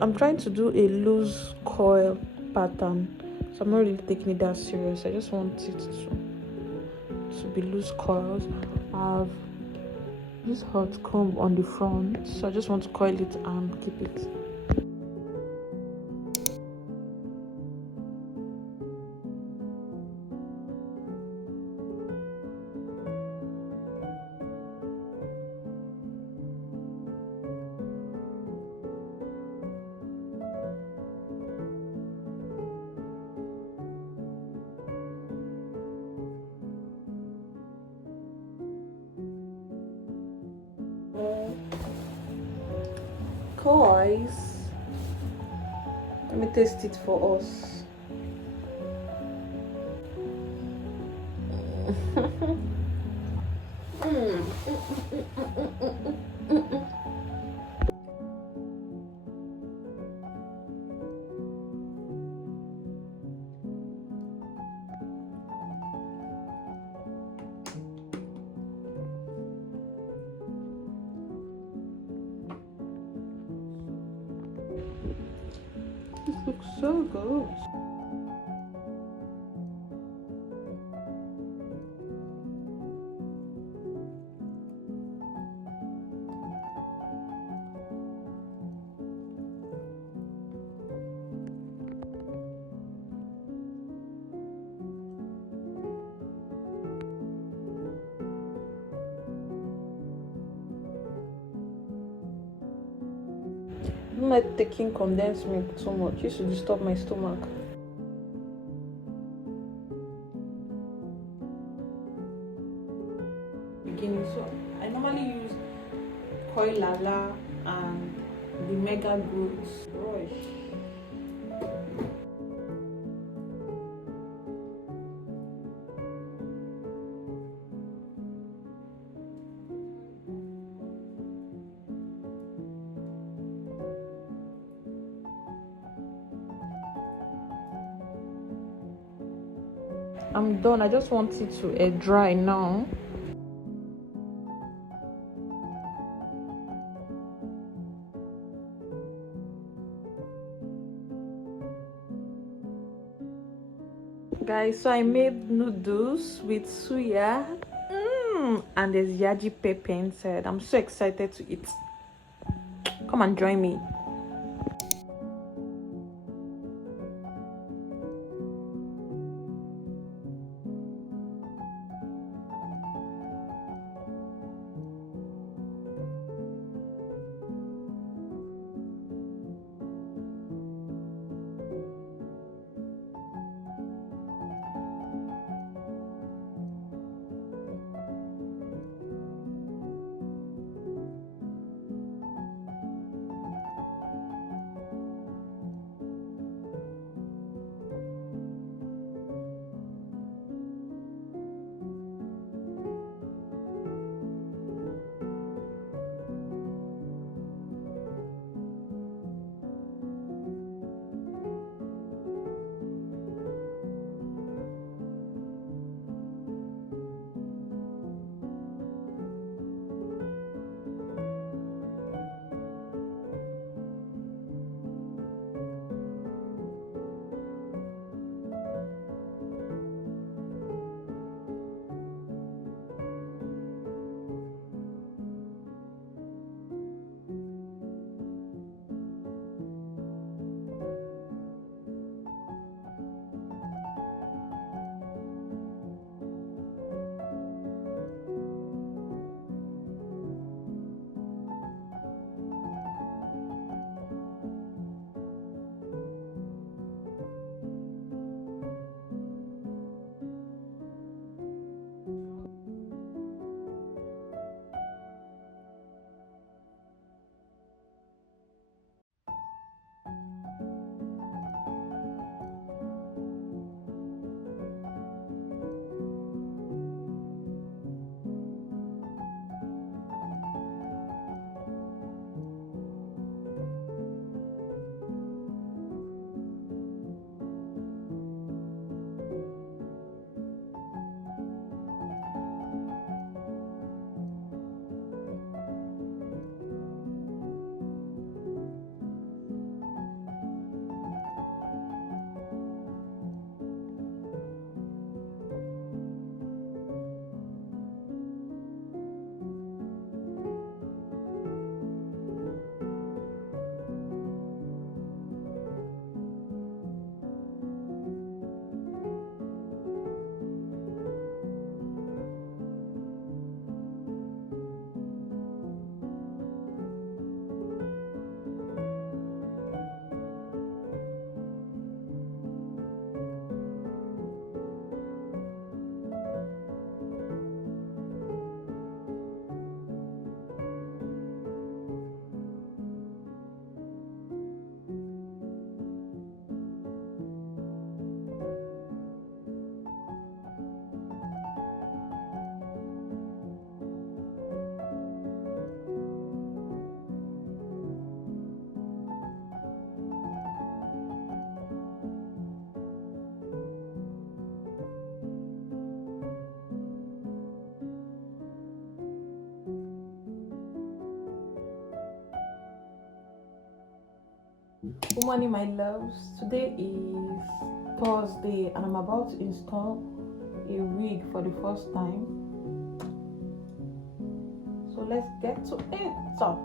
I'm trying to do a loose coil pattern, so I'm not really taking it that serious. I just want it to be loose coils. I have this hot comb on the front, so I just want to coil it and keep it. Guys, let me taste it for us. This looks so good. I don't like taking condensed milk too much. It used to disturb my stomach. Beginning, so I normally use Koi Lala and the Mega Goods brush. I'm done. I just want it to air dry now. Guys, so I made noodles with suya and there's yaji pepper inside. I'm so excited to eat. Come and join me. Good morning, my loves. Today is Thursday, and I'm about to install a wig for the first time. So let's get to it. So,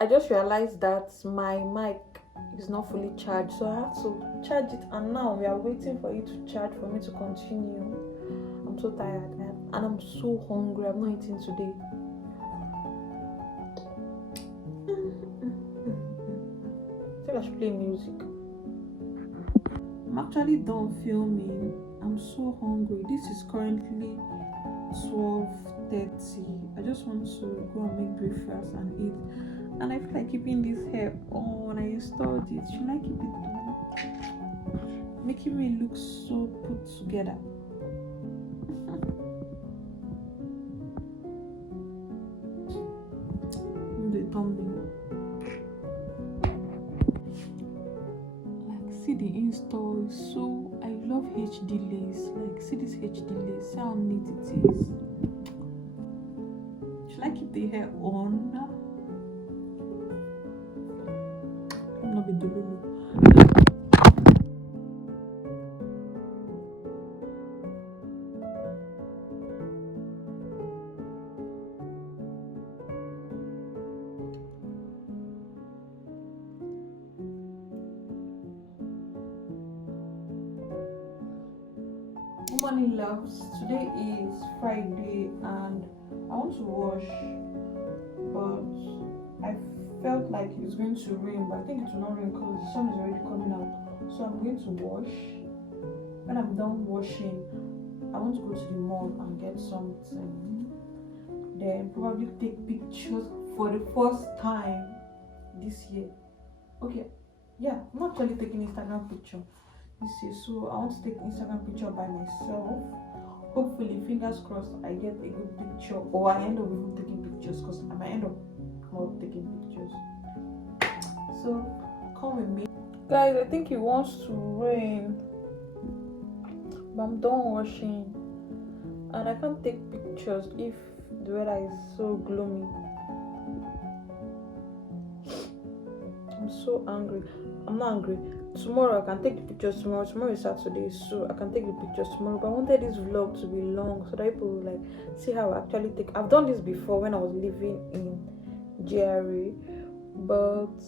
I just realized that my mic is not fully charged, so I have to charge it, and now we are waiting for it to charge for me to continue. I'm so tired and I'm so hungry. I've not eaten today. I think I should play music. I'm actually done filming. I'm so hungry. This is currently 12:30. I just want to go and make breakfast and eat. And I feel like keeping this hair on. I installed it. Should I keep it on? Making me look so put together. The thumbnail. Like, see the install is so. I love HD lace. Like, see this HD lace. See how neat it is. Should I keep the hair on? Not be Dululu. Good morning, loves. Today is Friday and I want to wash, but I felt like it's going to rain, but I think it will not rain because the sun is already coming out. So I'm going to wash. When I'm done washing, I want to go to the mall and get something, then probably take pictures for the first time this year. Okay, yeah, I'm actually taking Instagram picture this year, so I want to take Instagram picture by myself. Hopefully, fingers crossed, I get a good picture, or I end up even taking pictures, because I might end up not taking pictures. So come with me, guys. I think it wants to rain, but I'm done washing and I can't take pictures if the weather is so gloomy. I'm so angry. I'm not angry. Tomorrow I can take the pictures. Tomorrow is Saturday, so I can take the pictures tomorrow. But I wanted this vlog to be long so that people will like see how I actually take. I've done this before when I was living in GRA, but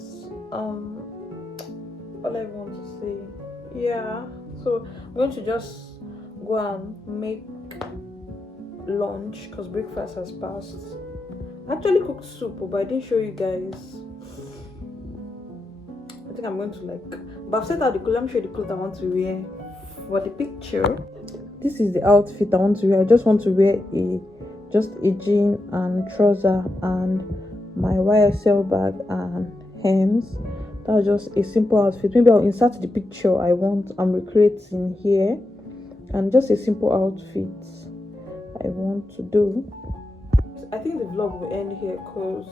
all I want to say, yeah. So I'm going to just go and make lunch because breakfast has passed. I actually cooked soup, but I didn't show you guys. I think I'm going to but I've set out the clothes. Let me show you the clothes I want to wear for the picture. This is the outfit I want to wear. I just want to wear just a jean and trouser and my YSL bag and hems. That's just a simple outfit. Maybe I'll insert the picture I'm recreating here, and just a simple outfit I want to do. I think the vlog will end here because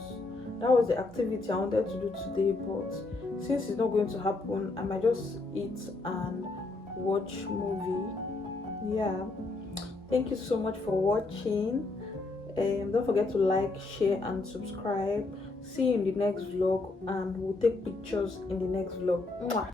that was the activity I wanted to do today. But since it's not going to happen, I might just eat and watch movie. Yeah. Thank you so much for watching. Don't forget to like, share, and subscribe. See you in the next vlog, and we'll take pictures in the next vlog. Mwah.